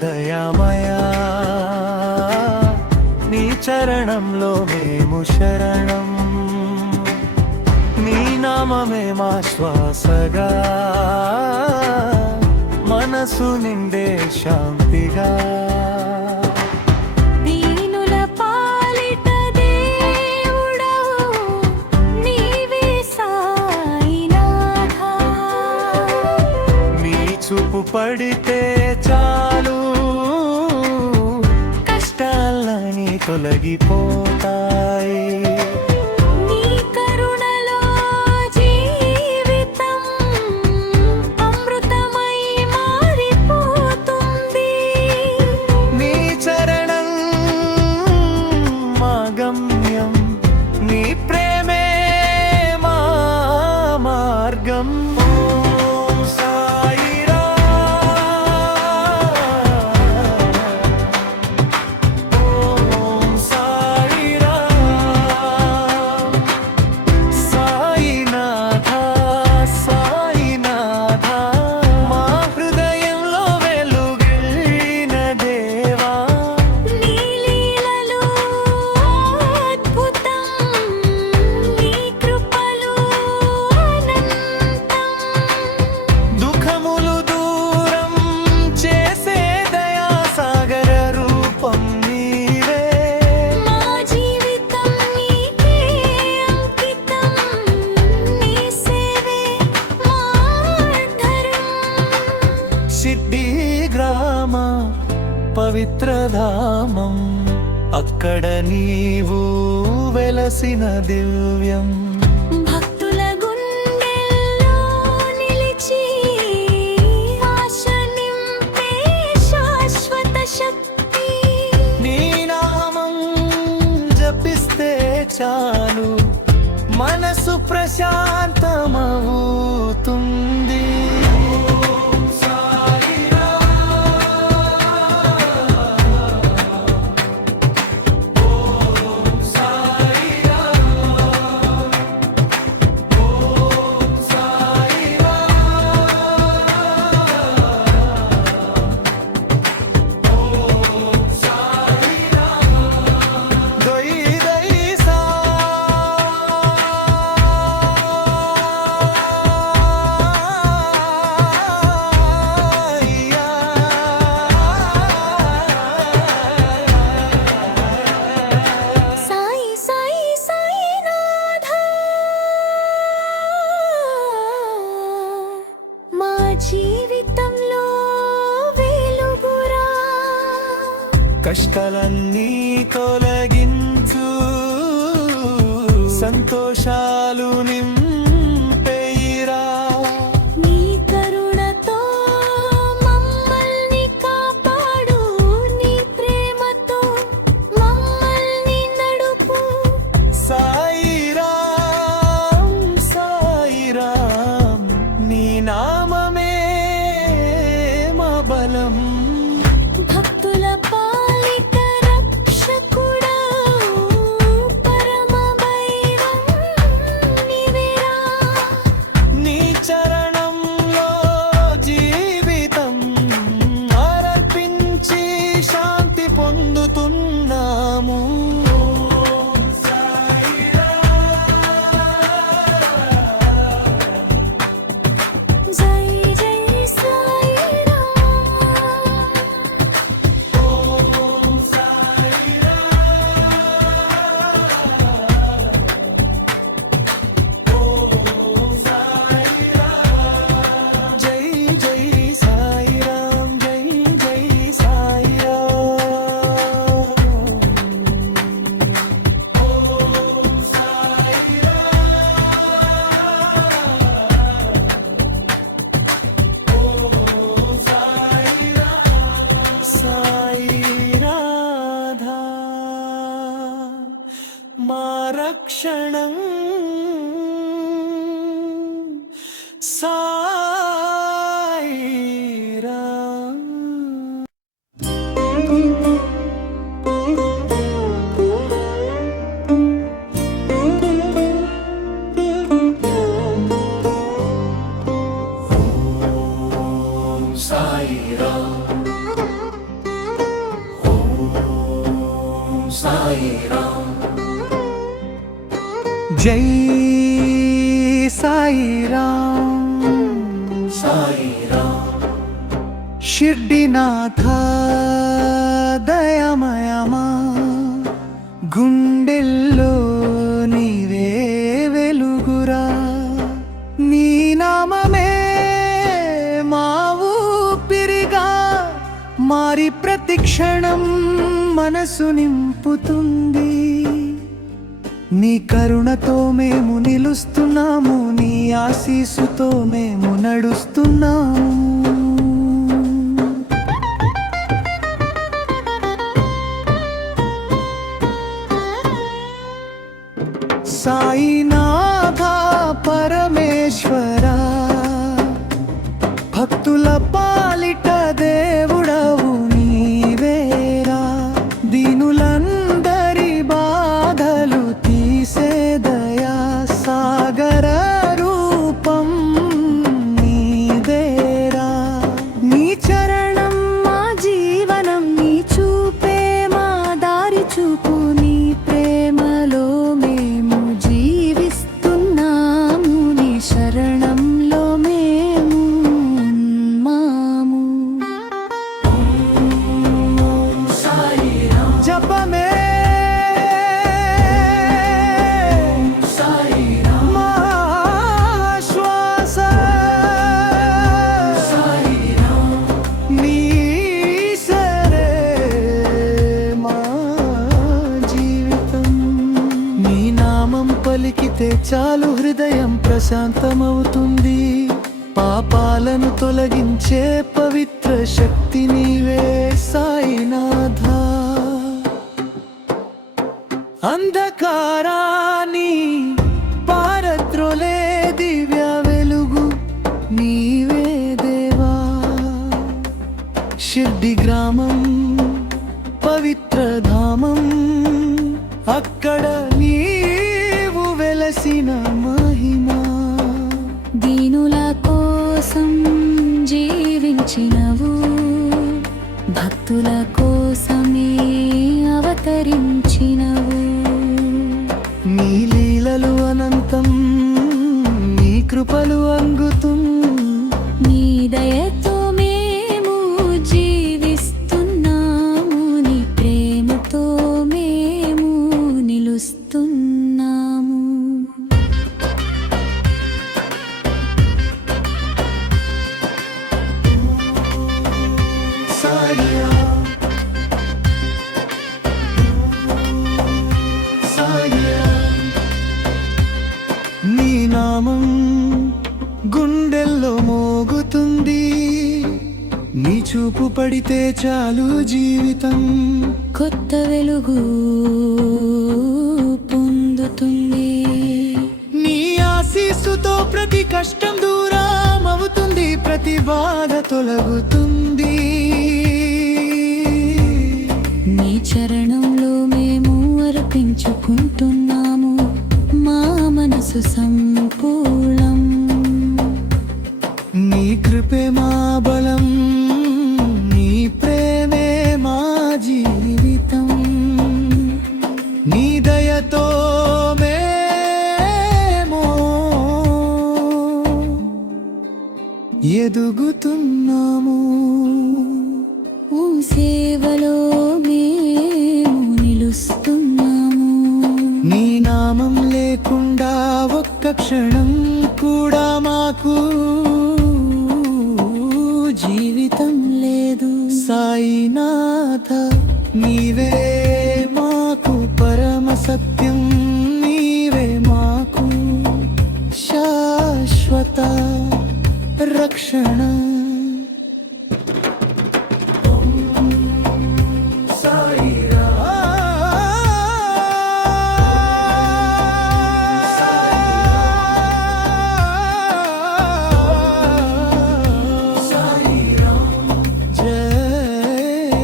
దయామయా నీ చరణంలో మేము శరణం నీ నామమే మా శ్వాసగా మనసు నిండే శాంతిగా చూపు పడితే చాలు కష్టాలని తొలగిపోతాయి నీ కరుణలో జీవితం అమృతమై మారిపోతుంది నీ చరణం మా గమ్యం నీ ప్రేమే మా మార్గం పవిత్రధామం అక్కడ నీవు వెలసిన దివ్యం భక్తుల గుండెల్లో నిలిచి ఆశ నింపే శాశ్వత శక్తి నీ నామం జపిస్తే చాలు మనసు ప్రశాంతమవుతుంది జీవితంలో వెలుగురా కష్టాలన్నీ తొలగించు సంతోషాలు నింపేయిరా నీ కరుణతో మమ్మల్ని కాపాడు నీ ప్రేమతో మమ్మల్ని నడుపు సాయిరాం సాయిరాం నీ నామమే మా బలం భక్తుల పాలిక రక్షకుడా పరమ భైరం నీవేరా నీ చరణంలో జీవితం అర్పించి శాంతి పొందుతున్నాము జై జై సాయిరామ్ జై జై సాయిరాం జై జై సాయి రాధా మా రక్షణం సాయిరాం సాయిరాం జై సాయిరామ్ షిర్డీనాథ దయమయమా గుండెల్లో నీవే వెలుగురా నీ నామమే మా ఊపిరిగా మారి ప్రతి క్షణం మనసు నింపుతుంది నీ కరుణతో మేము నిలుస్తున్నాము నీ ఆశీసుతో మేము నడుస్తున్నాము సాయినాథ పరమేశ్వర భక్తుల పాలిట దేవుడవు నీవేరా దీనులందరి బాధలు తీసే దయా సాగర రూపం నీదేరా నీ చరణం మా జీవనం నీ చూపే మా దారి చూపు నీ ప్రేమలో మేము జీవిస్తున్నాము నీ శరణంలో మేము ఉన్నాము జపమే మా శ్వాస నీ సరే మా జీవితం నీ నామం పలికితే చాలు హృదయం ప్రశాంతమవుతుంది పాపాలను తొలగించే పవిత్ర శక్తి నీవే సాయినాథ అంధకారాన్ని పారద్రోలే దివ్య వెలుగు నీవే దేవా షిర్డి గ్రామం పవిత్ర ధామం అక్కడ నీవు వెలసిన మహిమా దీనుల కోసం జీవించినవు భక్తుల కోసమే అవతరించినవు నీ లీలలు అనంతం నీ కృపలు అంగుతం నీ దయతో మేము జీవిస్తున్నాము నీ ప్రేమతో మేము నిలుస్తున్నాము సాయిరామ్ సాయిరామ్ నీ నామం గుండెల్లో మోగుతుంది నీ చూపు పడితే చాలు జీవితం కొత్త వెలుగు పొందుతుంది నీ ఆశీస్సుతో ప్రతి కష్టం దూరం అవుతుంది ప్రతి బాధ తొలగుతుంది నీ చరణంలో మేము అర్పించుకుంటున్నాము మా మనసు సంపూర్ణం నీ కృపే మా బలం నీ ప్రేమే మా జీవితం నీ దయతో మేము ఎదుగుతున్నాము ఓం సేవలో మేము నిలుస్తున్నాము నీ నామం లేకుండా ఒక్క క్షణం కూడా మాకు జీవితం లేదు సాయినాథ నీవే మాకు పరమ సత్యం నీవే మాకు శాశ్వత రక్షణ జై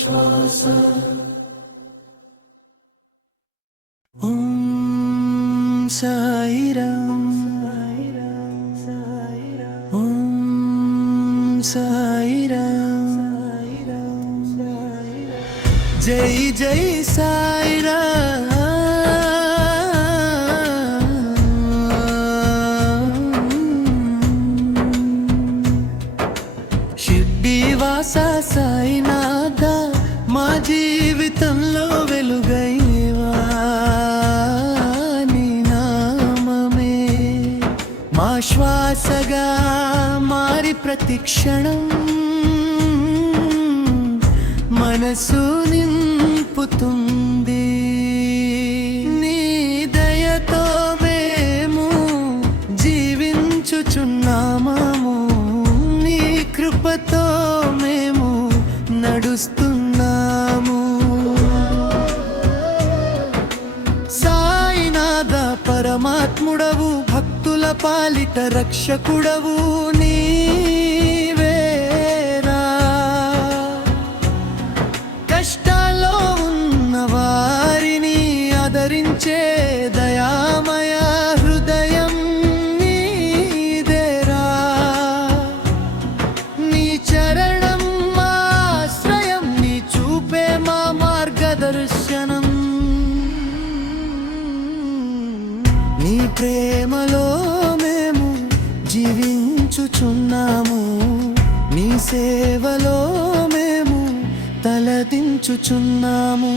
శ్వాస ఓం సాయిరాం ఓం సాయిరాం జై జై సాయిరాం షిర్డీవాస సాయినాథ మా జీవితంలో వెలుగైవా నీ నామమే మా శ్వాసగా మారి ప్రతిక్షణం మనసు నింపుతుంది నీ దయతో మేము జీవించుచున్నాము నీ కృపతో మేము నడుస్తున్నాము సాయినాథ పరమాత్ముడవు భక్తుల పాలిట రక్షకుడవు నీవేరా కష్టాల్లో ఉన్న వారిని ఆదరించే దయామయ హృదయం నీదేరా నీ చరణం మా ఆశ్రయం నీ చూపే మా మార్గదర్శనం నీ ప్రేమలో మేము జీవించుచున్నాము నీ సేవలో మేము తలదించుచున్నాము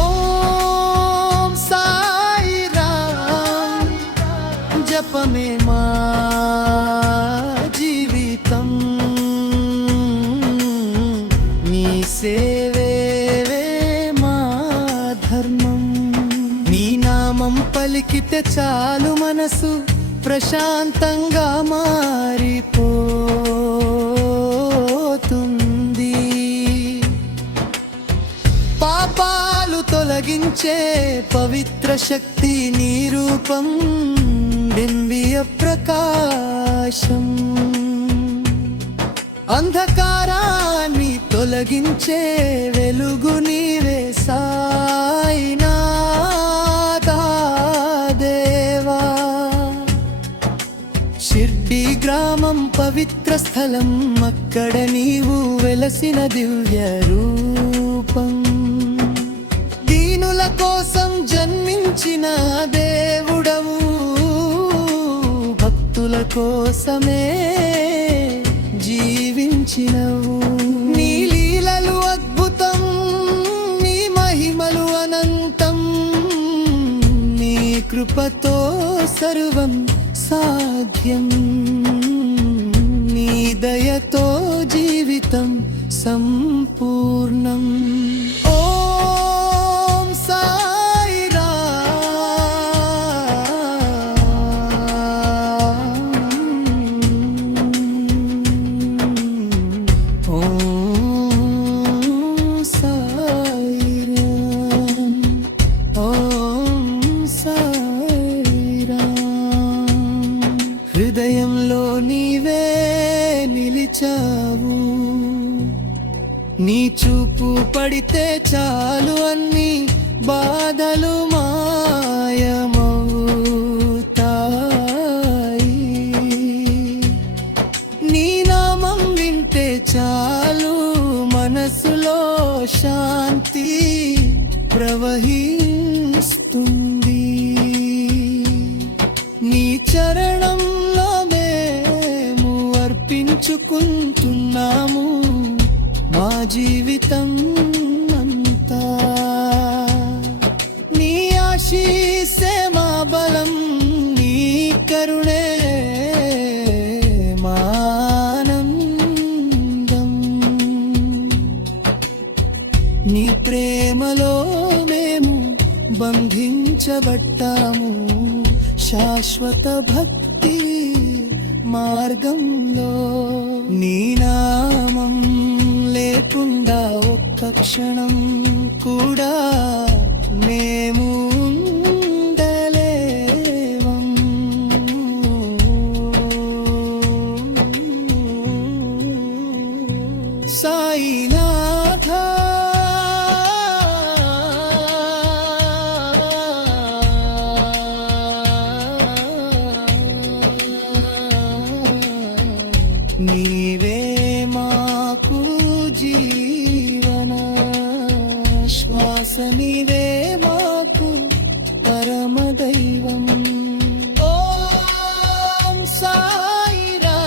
ఓం సాయిరాం జపమే మా జీవితం నీ సేవే మా ధర్మం నీ నామం పలికితే చాలు మనసు ప్రశాంతంగా మారిపోతుంది పాపాలు తొలగించే పవిత్ర శక్తి నీ రూపం దివ్య ప్రకాశం అంధకారాన్ని తొలగించే వెలుగు నీవే సాయినాథా దేవా షిర్డీ గ్రామం పవిత్ర స్థలం అక్కడ నీవు వెలసిన దివ్య రూపం దీనుల కోసం జన్మించిన దేవుడవు భక్తుల కోసమే జీవించినవు నీ లీలలు అద్భుతం నీ మహిమలు అనంతం నీ కృపతో సర్వం సాధ్యం నీ దయతో జీవితం సంపూర్ణం ఓం సాయిరాం ఓం సాయిరాం ఓం సాయిరాం హృదయంలో నీవే నిలిచావు నీ చూపు పడితే చాలు అన్ని బాధలు మాయమవుతాయి నీ నామం వింటే చాలు మనసులో శాంతి ప్రవహిస్తుంది నీ చరణంలో మేము అర్పించుకుంటున్నాము మా జీవితం అంతా నీ ఆశీస్సే మా బలం నీ కరుణే మా ఆనందం నీ ప్రేమలో మేము బంధించబట్టాము శాశ్వత భక్తి మార్గంలో నీ నామం లేకుండా ఒక్క క్షణం కూడా మేము ఉండలేవం. సాయినాథ నీవే మాకు పరమదైవం. ఓం సాయిరాం.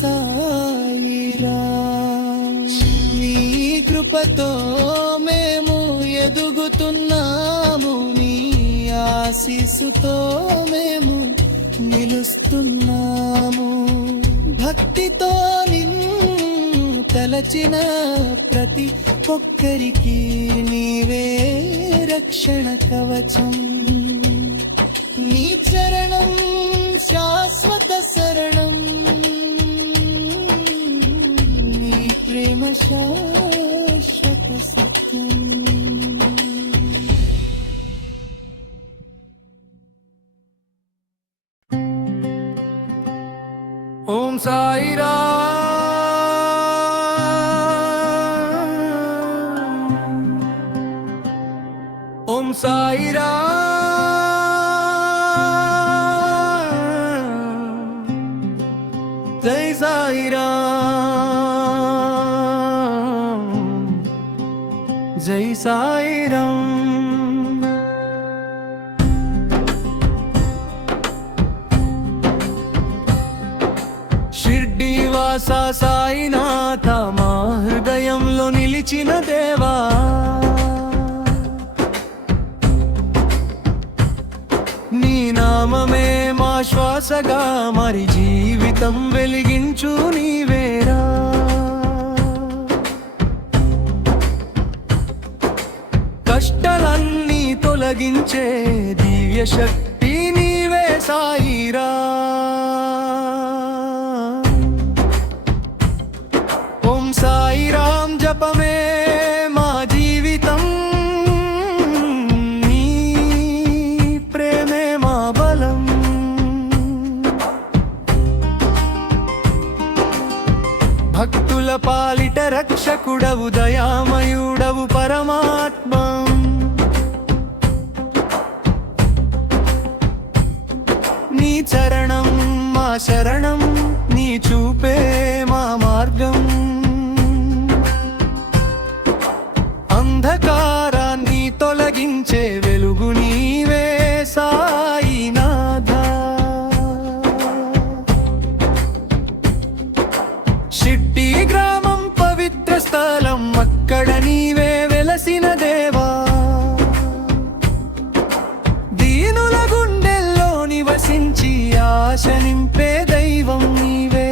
సాయిరాం. నీ కృపతో మేము ఎదుగుతున్నాము, నీ ఆశీస్సుతో మేము నిలుస్తున్నాము. భక్తితో నిన్ను తలచిన ప్రతి ఒక్కరికి నీవే రక్షణ కవచం. నీ చరణం శాశ్వత శరణం, నీ ప్రేమ శాశ్వత సత్యం. ఓం సాయిరాం. ఓం సాయిరాం. జై సాయిరాం. జై సాయిరాం. షిర్డీవాస సాయినాథ మా హృదయంలో నిలిచిన దేవా, నీ నామమే మా శ్వాసగా మరి జీవితం వెలిగించు నీవేరా. కష్టాలన్నీ తొలగించే దివ్య శక్తి నీవే సాయిరా. ఓం సాయిరాం జపమే మా జీవితం, నీ ప్రేమే మా బలం. భక్తుల పాలిట రక్షకుడవు, దయామయుడవు పరమాత్మం. నీ చరణం మా శరణం, నీ చూపే మా మార్గం. అంధకారాన్ని తొలగించే వెలుగు నీవే సాయినాథ. షిర్డీ గ్రామం పవిత్ర స్థలం, అక్కడ నీవే వెలసిన దేవా. దీనుల గుండెల్లో నివసించి ఆశ నింపే దైవం నీవే.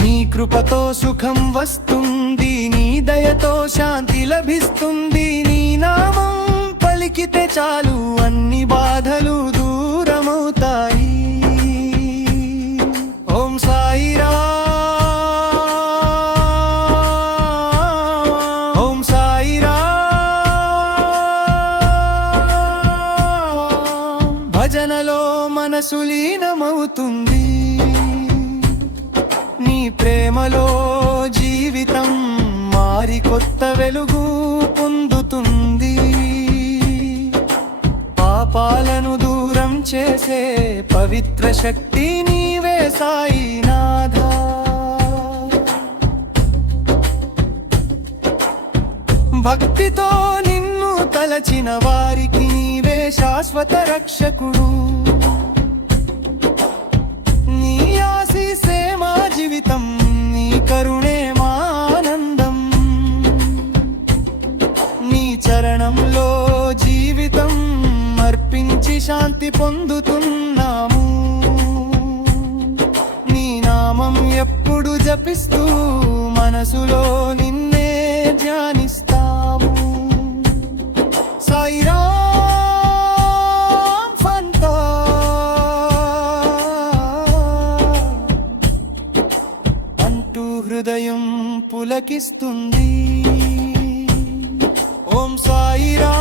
నీ కృపతో సుఖం వస్తుంది, నీ దయతో శాంతి లభిస్తుంది. నీ నామం పలికితే చాలు అన్ని బాధలు దూరమవుతాయి. ఓం సాయిరాం. ఓం సాయిరాం. భజనలో మనసు లీనమవుతుంది, నీ ప్రేమలో జీవితం మారి కొత్త వెలుగు పొందుతుంది. పాపాలను దూరం చేసే పవిత్ర శక్తి నీవే సాయినాథ. భక్తితో నిన్ను తలచిన వారికి నీవే శాశ్వత రక్షకుడు. నీ ఆశీసే మా జీవితం, నీ కరుణే మా ఆనందం. నీ చరణంలో జీవితం అర్పించి శాంతి పొందుతున్నాము. నీ నామం ఎప్పుడు జపిస్తూ మనసులో నిన్నే ధ్యానిస్తాము. సాయిరాం ఫంతా అంటూ హృదయం పులకిస్తుంది. ఓం సాయిరాం.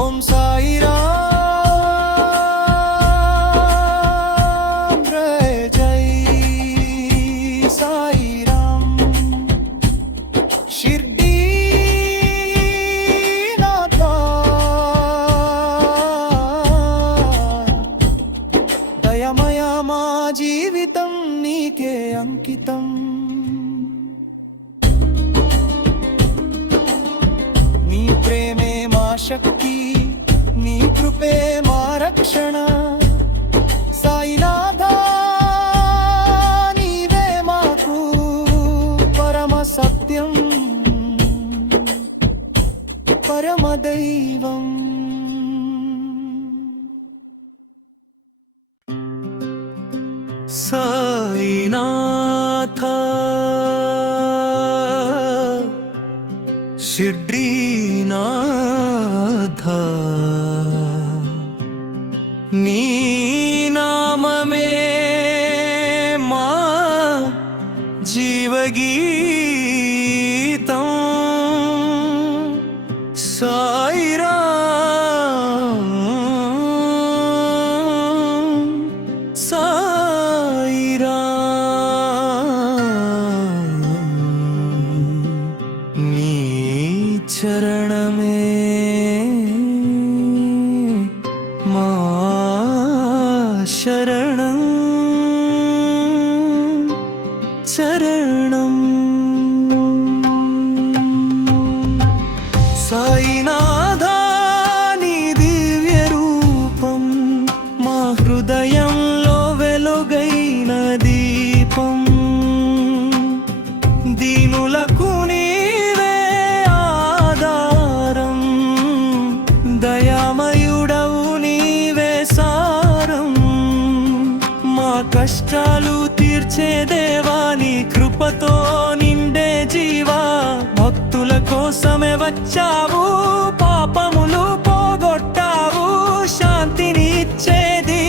ఓం సాయిరాం. జై సాయిరాం. షిర్డీ శక్తి, నీ కృపే మా రక్షణ. సాయినాథా నీవే మాకు పరమ సత్యం, పరమ దైవం. సాయినాథా షిర్డీనాథా నీ నామమే మా జీవగీతం. సాయిరాం సాయిరాం నీ చరణమే మా శరణం చరణం. సాయినాథా నీ దివ్య రూపం మా హృదయంలో వెలుగైన దీపం. దీనులకు నీవే ఆధారం, దయామయుడవు నీవే సారం. మా కష్టాలు తీర్చే దేవా నీ కృపతో నిండే జీవా. భక్తుల కోసమే వచ్చావు, పాపములు పోగొట్టావు, శాంతిని ఇచ్చేది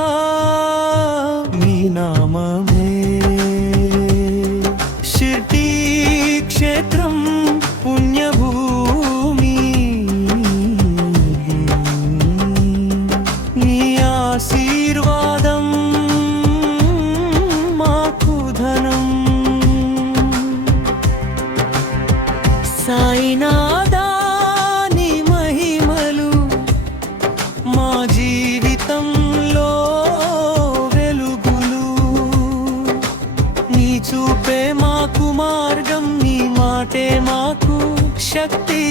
సాయిరాం నీ నామమే. షిర్డీ క్షేత్రం పుణ్యభూమి, నీ ఆశీర్వాదం మాకు ధనం. సాయినాథా నీ మహిమలు మా జీవితంలో వెలుగులు. నీ చూపే మాకు మార్గం, నీ మాటే మాకు శక్తి.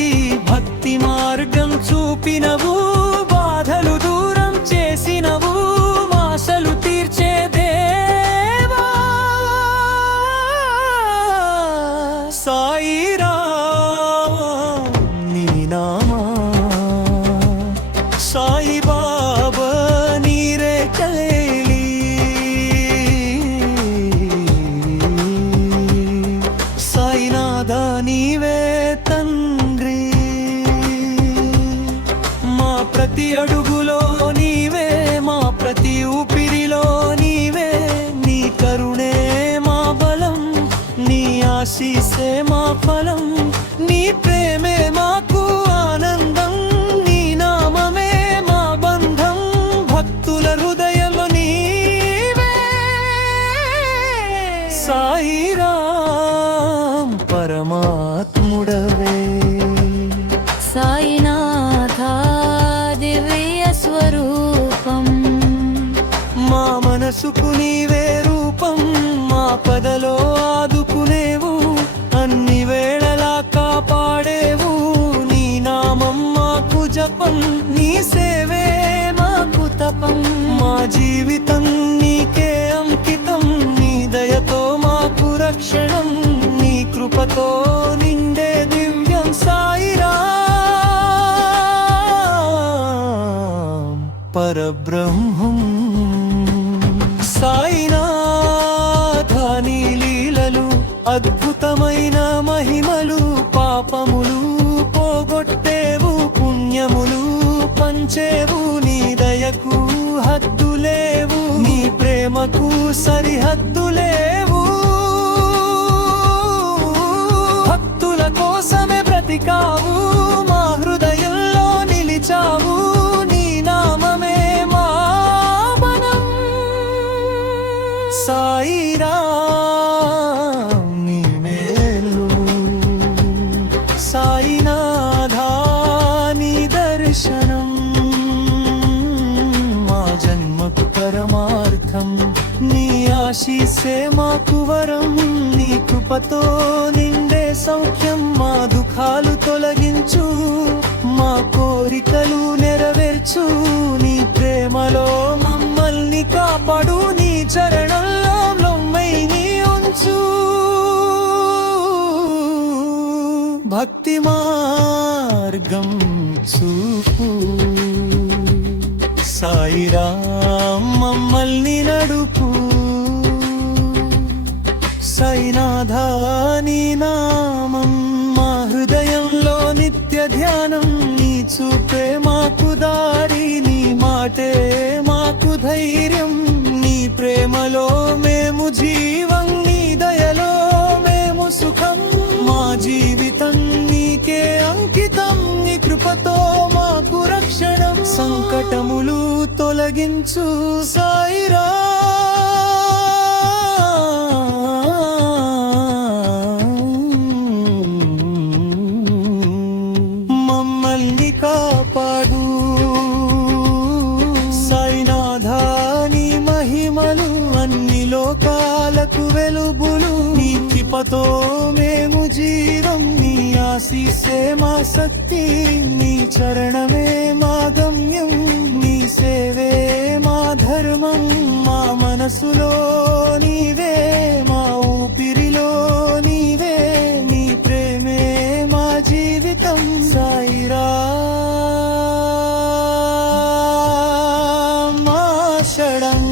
భక్తి మార్గం చూపినవు, బాధలు దూరం చేసినవు, ఆశలు తీర్చే దేవా. సాయిరాం నీ నామా. సాయి బాబా నీరే కైలి. సాయినాథా నీవే తండ్రి, మా ప్రతి అడుగులో నీవే, మా ప్రతి ఊపిరిలో నీవే. నీ కరుణే మా బలం, నీ ఆశీసే మా ఫలం, నీ ప్రేమే మాకు ఆనందం, నీ నామమే మా బంధం. భక్తుల హృదయంలో నీవే సాయిరాం పరమాత్ముడవే. సాయినాథా దివ్య స్వరూపం మా మనసుకు నీవే రూపం, మా పదలో ఆదుకునేవు, అన్ని వేళలా కాపాడేవు. నీ నామం మాకు జపం, నీ సేవే మాకు తపం. మా జీవితం నీకే అంకితం, నీ దయతో మాకు రక్షణం, నీ కృపతో నిండే దివ్యం. సాయిరాం పరబ్రహ్మం. సాయినాథా నీ లీలలు అద్భుతమైన మహిమలు. పాపములు పోగొట్టేవు, పుణ్యములు పంచేవు. నీ దయకు హద్దులేవు, నీ ప్రేమకు సరిహద్దులేవు. భక్తుల కోసమే బ్రతికావు, మా హృదయంలో నిలిచావు. నీ నామమే మా బలం. సాయిరాం నీ మేలు. సాయినాథా నీ దర్శనం మా జన్మకు పరమార్థం. నీ ఆశీస్సే మాకు వరం, నీ కృపతో సౌఖ్యం మా దుఃఖాలు తొలగించు మా కోరికలు నెరవేర్చు నీ ప్రేమలో మమ్మల్ని కాపాడు నీ చరణంలో లొమ్మై ఉంచు భక్తి మార్గం చూపు సాయిరాం మమ్మల్ని నడుపు సాయినాథా నీ నామం మా హృదయంలో నిత్య ధ్యానం నీ చూపే మాకు దారి నీ మాటే మాకు ధైర్యం నీ ప్రేమలో మేము జీవం నీ దయలో మేము సుఖం మా జీవితం నీకే అంకితం నీ కృపతో మాకు రక్షణం సంకటములు తొలగించు సాయిరా మమ్మల్ని కాపాడు సాయినాథా నీ మహిమలు అన్ని లోకాలకు వెలుగులు నీ కృపతో మేము జీవం నీ ఆశీస్సే మా శక్తి నీ చరణమే మా గమ్యం నీ సేవే మా ధర్మం మా మనసులో నీవే మా ఊపిరిలో నీవే నీ ప్రేమే మా జీవితం సాయిరాం ఆషడం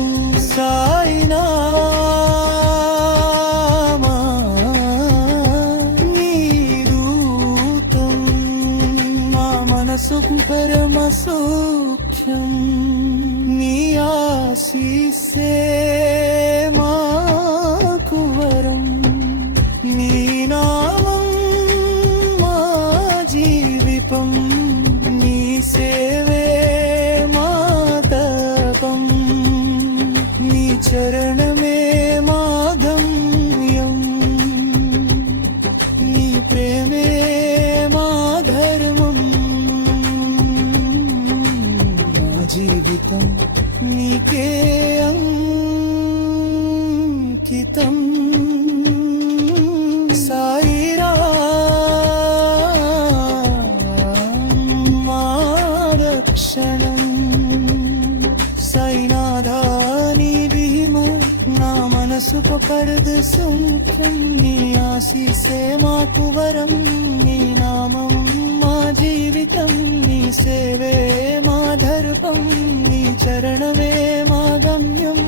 సాయినామా నీ దూతం మా మనసుకు పరమ సౌఖ్యం నీ ఆశీస్సే మాకు వరం నీ నామం మా జీవితం నీ సేవే మా తపం నీ చరణమే మా గమ్యం నీ ప్రేమే మా ధర్మం మా జీవితం నీకే అంకితం మా రక్షణం సాయినాథా నీ భీమ నా మనసుకు పరదు సౌఖ్యం నీ ఆశీస్సే మాకు వరం నీ నామం మా జీవితం నీ సేవే మా ధర్మం నీ చరణమే మా గమ్యం